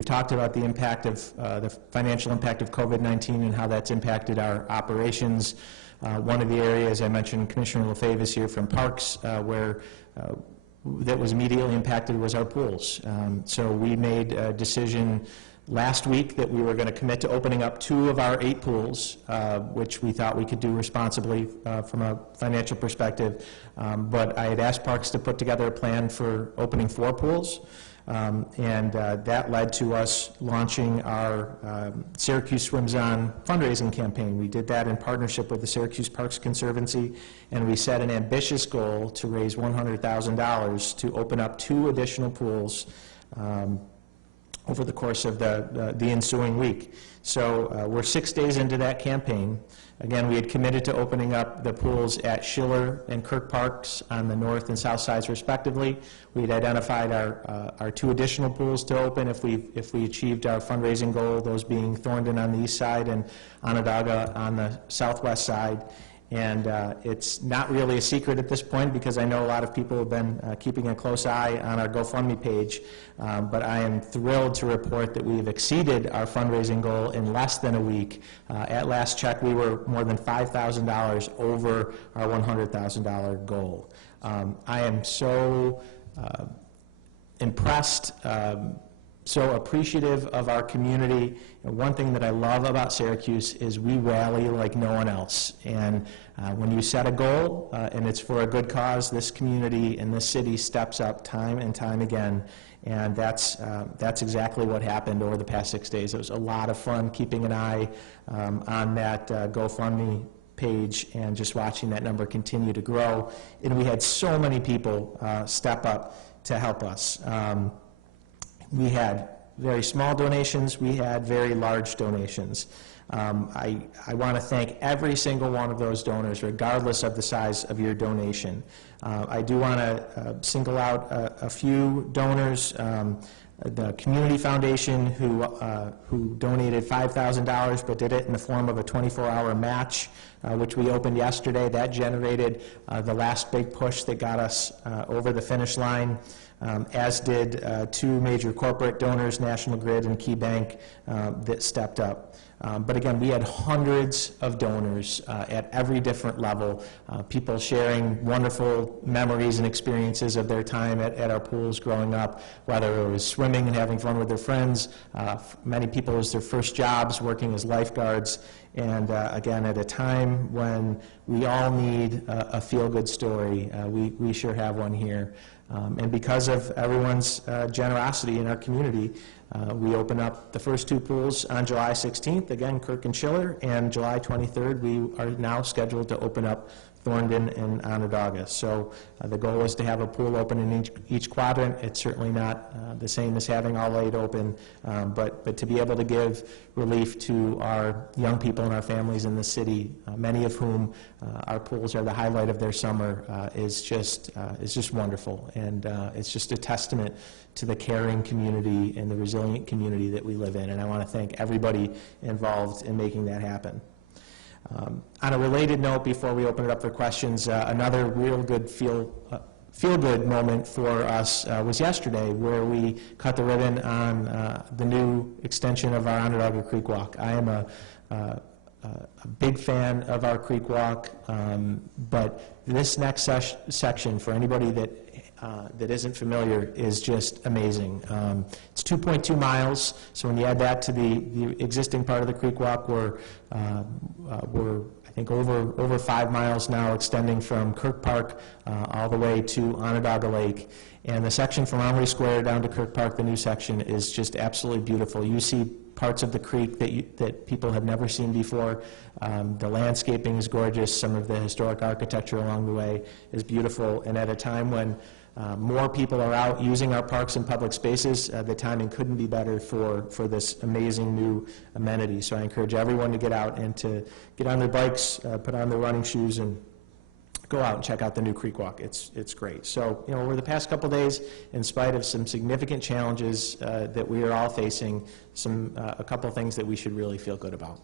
We talked about the impact of the financial impact of COVID-19 and how that's impacted our operations. One of the areas I mentioned, Commissioner LaFave is here from Parks, where that was immediately impacted was our pools. So we made a decision last week that we were going to commit to opening up 2 of our 8 pools, which we thought we could do responsibly from a financial perspective. But I had asked Parks to put together a plan for opening 4 pools. That led to us launching our Syracuse Swims On fundraising campaign. We did that in partnership with the Syracuse Parks Conservancy, and we set an ambitious goal to raise $100,000 to open up 2 additional pools over the course of the ensuing week. So we're 6 days into that campaign. Again, we had committed to opening up the pools at Schiller and Kirk Parks on the north and south sides respectively. We had identified our 2 additional pools to open if we achieved our fundraising goal, those being Thorndon on the east side and Onondaga on the southwest side. And it's not really a secret at this point because I know a lot of people have been keeping a close eye on our GoFundMe page, but I am thrilled to report that we have exceeded our fundraising goal in less than a week. At last check, we were more than $5,000 over our $100,000 goal. I am so impressed, so appreciative of our community. And one thing that I love about Syracuse is we rally like no one else. And when you set a goal and it's for a good cause, this community and this city steps up time and time again. And that's exactly what happened over the past 6 days. It was a lot of fun keeping an eye on that GoFundMe page and just watching that number continue to grow. And we had so many people step up to help us. We had very small donations, we had very large donations. I want to thank every single one of those donors, regardless of the size of your donation. I do want to single out a few donors. The Community Foundation, who donated $5,000 but did it in the form of a 24-hour match, which we opened yesterday. That generated the last big push that got us over the finish line. As did 2 major corporate donors, National Grid and Key Bank, that stepped up. But again, we had hundreds of donors at every different level, people sharing wonderful memories and experiences of their time at our pools growing up, whether it was swimming and having fun with their friends. Many people, it was their first jobs working as lifeguards. And again, at a time when we all need a feel-good story, we sure have one here. And because of everyone's generosity in our community, we open up the first 2 pools on July 16th, again, Kirk and Schiller, and July 23rd, we are now scheduled to open up Thorndon and Onondaga. So the goal is to have a pool open in each quadrant. It's certainly not the same as having all 8 open, but to be able to give relief to our young people and our families in the city, many of whom our pools are the highlight of their summer, is just wonderful. And it's just a testament to the caring community and the resilient community that we live in. And I want to thank everybody involved in making that happen. On a related note, before we open it up for questions, another real good feel-good moment for us was yesterday, where we cut the ribbon on the new extension of our Onondaga Creek Walk. I am a big fan of our creek walk, but this next section, for anybody that isn't familiar, is just amazing. It's 2.2 miles, so when you add that to the existing part of the creek walk, we're I think over 5 miles now, extending from Kirk Park all the way to Onondaga Lake. And the section from Armory Square down to Kirk Park, the new section, is just absolutely beautiful. You see parts of the creek that people have never seen before. The landscaping is gorgeous. Some of the historic architecture along the way is beautiful. And at a time when more people are out using our parks and public spaces, the timing couldn't be better for this amazing new amenity. So I encourage everyone to get out and to get on their bikes, put on their running shoes, and go out and check out the new creek walk. It's great. So, over the past couple days, in spite of some significant challenges that we are all facing, a couple things that we should really feel good about.